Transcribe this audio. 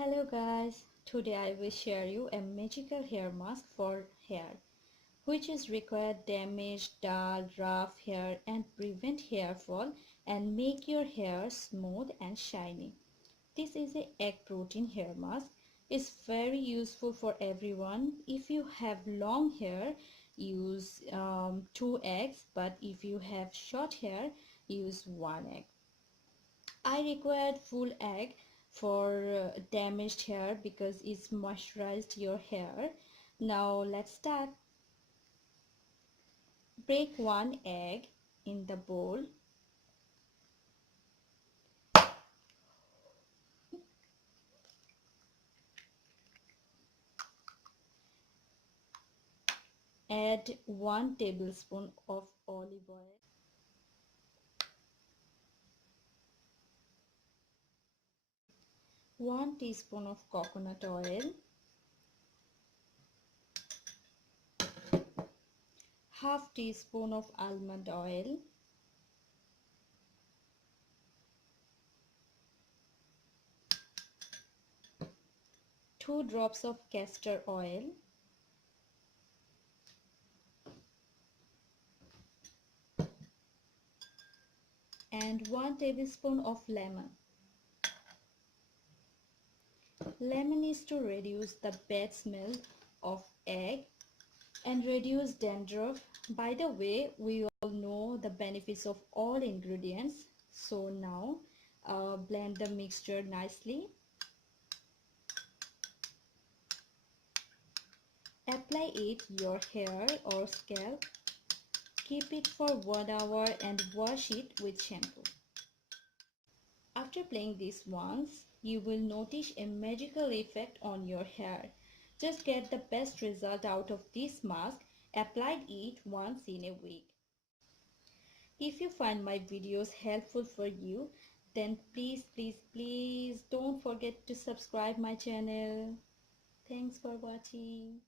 Hello guys, today I will share you a magical hair mask for hair which is require damaged, dull, rough hair and prevent hair fall and make your hair smooth and shiny. This is a egg protein hair mask. It's very useful for everyone. If you have long hair, use 2 eggs, but if you have short hair, use 1 egg. I required full egg for damaged hair because it's moisturized your hair. Now let's start. Break 1 egg in the bowl. Add 1 tablespoon of olive oil. 1 teaspoon of coconut oil. Half teaspoon of almond oil. 2 drops of castor oil. And 1 tablespoon of lemon. Lemon is to reduce the bad smell of egg and reduce dandruff. By the way, we all know the benefits of all ingredients. So now blend the mixture nicely. Apply it your hair or scalp. Keep it for 1 hour and wash it with shampoo. After applying this once, you will notice a magical effect on your hair. Just get the best result out of this mask. Apply it once in a week. If you find my videos helpful for you, then please don't forget to subscribe my channel. Thanks for watching.